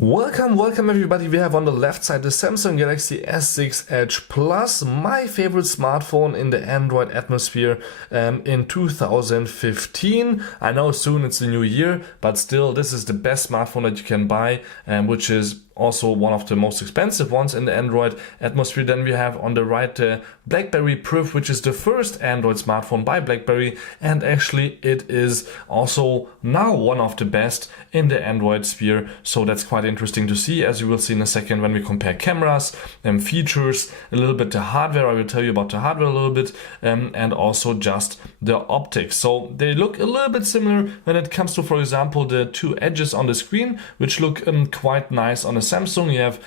Welcome everybody. We have on the left side the Samsung Galaxy S6 Edge Plus, my favorite smartphone in the Android atmosphere in 2015. I know soon it's the new year, but still this is the best smartphone that you can buy, which is also one of the most expensive ones in the Android atmosphere. Then we have on the right the Blackberry Priv, which is the first Android smartphone by Blackberry, and actually it is also now one of the best in the Android sphere, so that's quite interesting to see, as you will see in a second when we compare cameras and features, a little bit the hardware. I will tell you about the hardware a little bit, and also just the optics. So they look a little bit similar when it comes to, for example, the two edges on the screen, which look quite nice on the Samsung. You have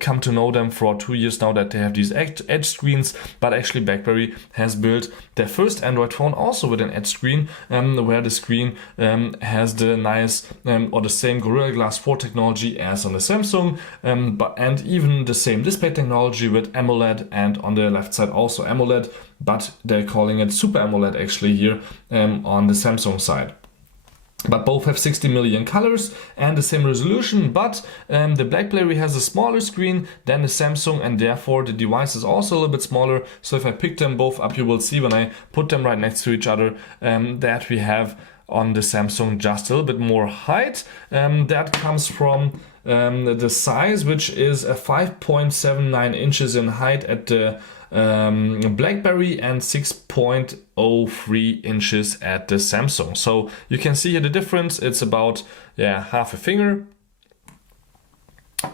come to know them for 2 years now that they have these edge screens, but actually BlackBerry has built their first Android phone also with an edge screen, where the screen has the nice or the same Gorilla Glass 4 technology as on the Samsung, and even the same display technology with AMOLED, and on the left side also AMOLED, but they're calling it Super AMOLED actually here on the Samsung side. But both have 60 million colors and the same resolution, but the BlackBerry has a smaller screen than the Samsung, and therefore the device is also a little bit smaller. So if I pick them both up, you will see when I put them right next to each other that we have on the Samsung just a little bit more height. That comes from the size, which is a 5.79 inches in height at the BlackBerry and 6.03 inches at the Samsung. So you can see here the difference. It's about half a finger.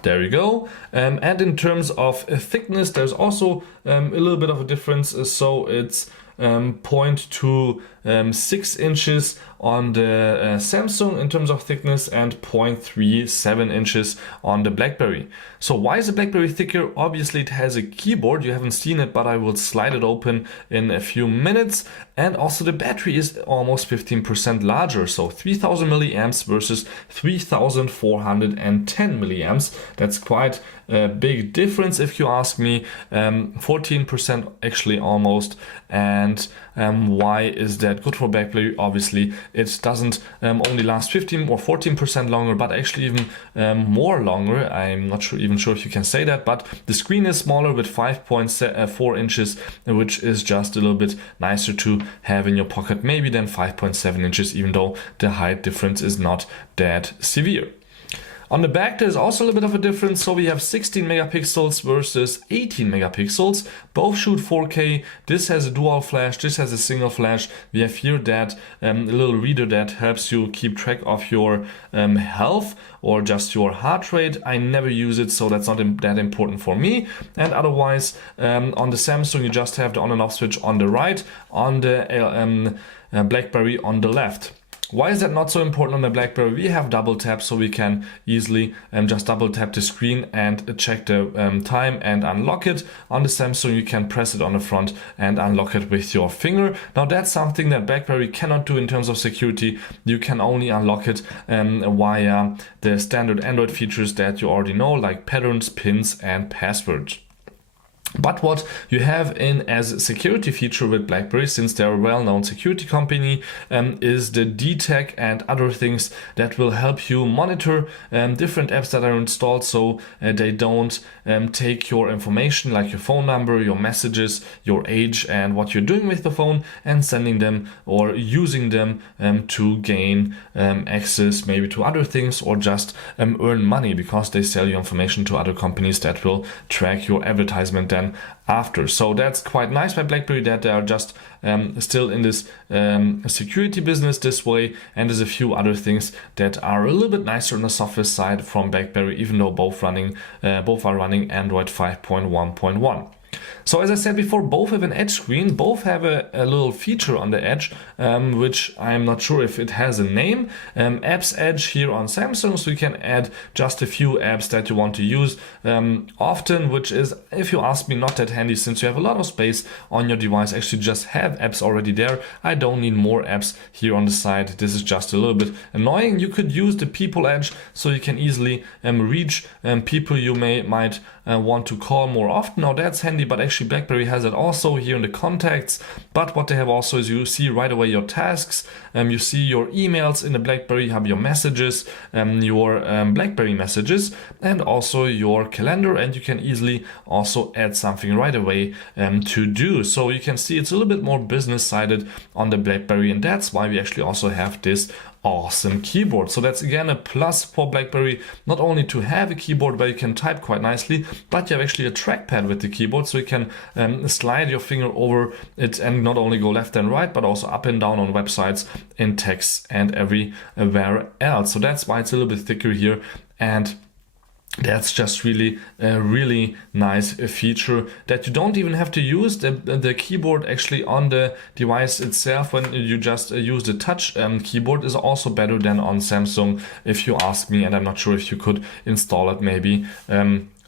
There we go. And in terms of thickness, there's also a little bit of a difference. So it's 0.26 inches on the Samsung in terms of thickness, and 0.37 inches on the BlackBerry. So why is the BlackBerry thicker? Obviously it has a keyboard. You haven't seen it, but I will slide it open in a few minutes. And also the battery is almost 15% larger, so 3000 milliamps versus 3410 milliamps. That's quite a big difference if you ask me. 14% actually almost. And why is that good for BlackBerry? Obviously it doesn't only last 15 or 14% longer, but actually even more longer. I'm not sure if you can say that, but the screen is smaller with 5.4 inches, which is just a little bit nicer to have in your pocket maybe than 5.7 inches, even though the height difference is not that severe. On the back, there's also a little bit of a difference. So we have 16 megapixels versus 18 megapixels. Both shoot 4K. This has a dual flash. This has a single flash. We have here that little reader that helps you keep track of your health or just your heart rate. I never use it, so that's not that important for me. And otherwise, on the Samsung, you just have the on and off switch on the right, on the BlackBerry on the left. Why is that not so important on the BlackBerry? We have double tap, so we can easily just double tap the screen and check the time and unlock it. On the Samsung, you can press it on the front and unlock it with your finger. Now that's something that BlackBerry cannot do in terms of security. You can only unlock it via the standard Android features that you already know, like patterns, pins, and passwords. But what you have in as a security feature with BlackBerry, since they're a well-known security company, is the DTAG and other things that will help you monitor different apps that are installed, so they don't take your information like your phone number, your messages, your age, and what you're doing with the phone, and sending them or using them to gain access maybe to other things, or just earn money because they sell your information to other companies that will track your advertisement then after. So that's quite nice by BlackBerry that they are just still in this security business this way. And there's a few other things that are a little bit nicer on the software side from BlackBerry, even though both are running Android 5.1.1. So as I said before, both have an edge screen, both have a little feature on the edge, which I'm not sure if it has a name. Apps Edge here on Samsung, so you can add just a few apps that you want to use often, which is, if you ask me, not that handy since you have a lot of space on your device. Actually just have apps already there. I don't need more apps here on the side. This is just a little bit annoying. You could use the People Edge, so you can easily reach people you might want to call more often. Now that's handy handy, but actually BlackBerry has it also here in the contacts. But what they have also is you see right away your tasks, you see your emails in the BlackBerry, you have your messages, your BlackBerry messages, and also your calendar, and you can easily also add something right away to do. So you can see it's a little bit more business sided on the BlackBerry, and that's why we actually also have this awesome keyboard. So that's again a plus for BlackBerry, not only to have a keyboard where you can type quite nicely, but you have actually a trackpad with the keyboard, so you can slide your finger over it and not only go left and right, but also up and down on websites, in text, and everywhere else. So that's why it's a little bit thicker here, and that's just really a really nice feature that you don't even have to use the keyboard actually on the device itself. When you just use the touch keyboard is also better than on Samsung, if you ask me, and I'm not sure if you could install it maybe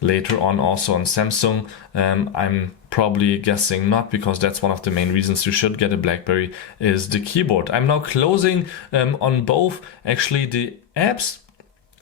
later on also on Samsung. I'm probably guessing not, because that's one of the main reasons you should get a BlackBerry is the keyboard. I'm now closing on both actually the apps,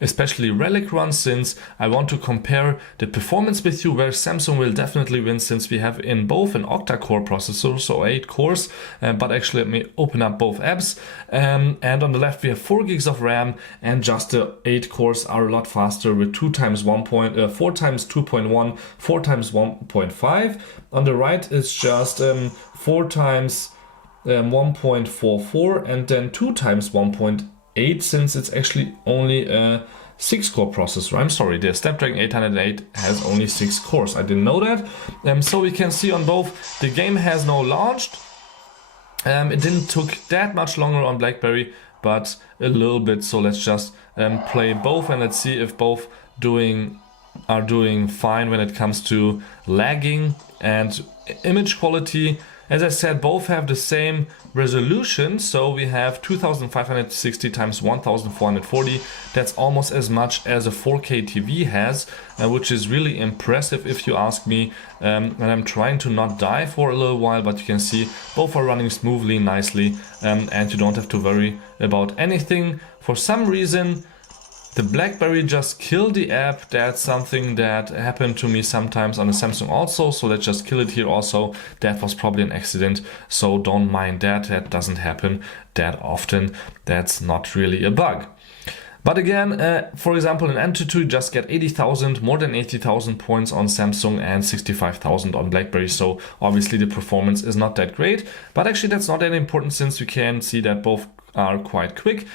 especially Relic Run, since I want to compare the performance with you, where Samsung will definitely win since we have in both an octa-core processor, so 8 cores, but actually let me open up both apps. And on the left we have 4 gigs of RAM, and just the 8 cores are a lot faster with 4 times 2.1, 4 times 1.5. On the right it's just 4 times 1.44, and then 2 times 1.8, since it's actually only a 6-core processor. I'm sorry, the Snapdragon 808 has only 6 cores. I didn't know that. So we can see on both, the game has now launched. It didn't took that much longer on BlackBerry, but a little bit. So let's just play both, and let's see if both are doing fine when it comes to lagging and image quality. As I said, both have the same resolution, so we have 2560 times 1440. That's almost as much as a 4K TV has, which is really impressive if you ask me. And I'm trying to not die for a little while, but you can see both are running smoothly, nicely, and you don't have to worry about anything. For some reason, the BlackBerry just killed the app. That's something that happened to me sometimes on the Samsung also, so let's just kill it here also. That was probably an accident, so don't mind that. That doesn't happen that often. That's not really a bug. But again, for example, in Antutu you just get 80,000, more than 80,000 points on Samsung and 65,000 on BlackBerry. So obviously the performance is not that great, but actually that's not that important, since you can see that both are quite quick.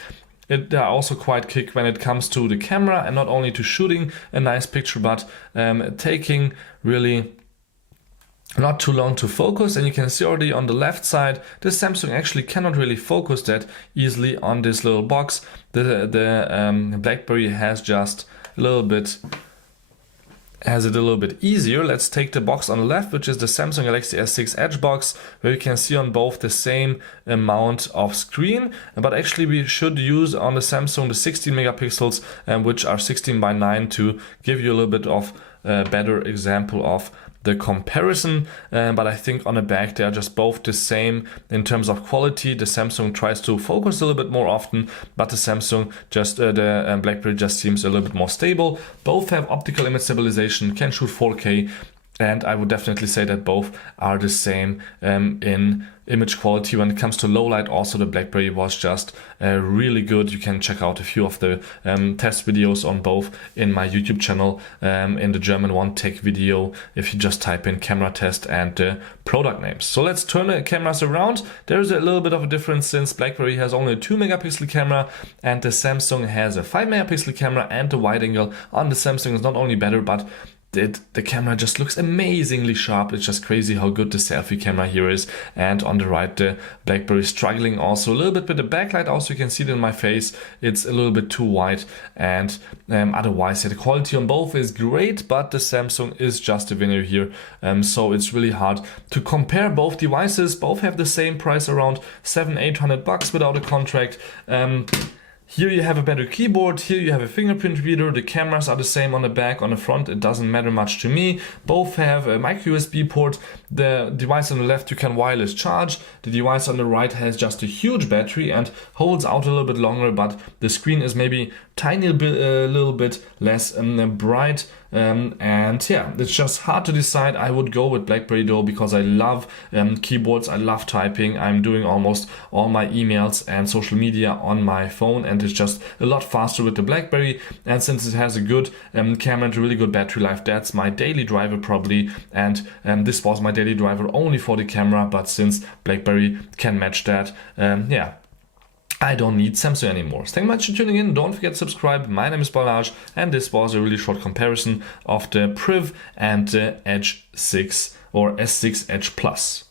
They are also quite quick when it comes to the camera, and not only to shooting a nice picture, but taking really not too long to focus. And you can see already on the left side, the Samsung actually cannot really focus that easily on this little box. The BlackBerry has just a little bit easier. Let's take the box on the left, which is the Samsung Galaxy S6 Edge box, where you can see on both the same amount of screen, but actually we should use on the Samsung the 16 megapixels, which are 16 by 9, to give you a little bit of a better example of the comparison. But I think on the back they are just both the same in terms of quality. The Samsung tries to focus a little bit more often, but the Samsung the BlackBerry just seems a little bit more stable. Both have optical image stabilization, can shoot 4K, and I would definitely say that both are the same in image quality. When it comes to low light, also the BlackBerry was just really good. You can check out a few of the test videos on both in my YouTube channel, in the German One Tech video, if you just type in camera test and the product names. So let's turn the cameras around. There's a little bit of a difference, since BlackBerry has only a 2 megapixel camera and the Samsung has a 5 megapixel camera, and the wide angle on the Samsung is not only better, but the camera just looks amazingly sharp. It's just crazy how good the selfie camera here is. And on the right, the BlackBerry struggling also a little bit with the backlight. Also, you can see it in my face. It's a little bit too wide, and otherwise the quality on both is great, but the Samsung is just a winner here. So it's really hard to compare both devices. Both have the same price, around $700-800 without a contract. Here you have a better keyboard, here you have a fingerprint reader, the cameras are the same on the back, on the front it doesn't matter much to me. Both have a micro USB port. The device on the left you can wireless charge, the device on the right has just a huge battery and holds out a little bit longer, but the screen is maybe a little bit less bright And yeah, it's just hard to decide. I would go with BlackBerry though, because I love keyboards, I love typing. I'm doing almost all my emails and social media on my phone, and it's just a lot faster with the BlackBerry. And since it has a good camera and a really good battery life, that's my daily driver probably. And this was my daily driver only for the camera, but since BlackBerry can match that, yeah, I don't need Samsung anymore. Thank you much for tuning in. Don't forget to subscribe. My name is Balazs, and this was a really short comparison of the Priv and the Edge 6 or S6 Edge Plus.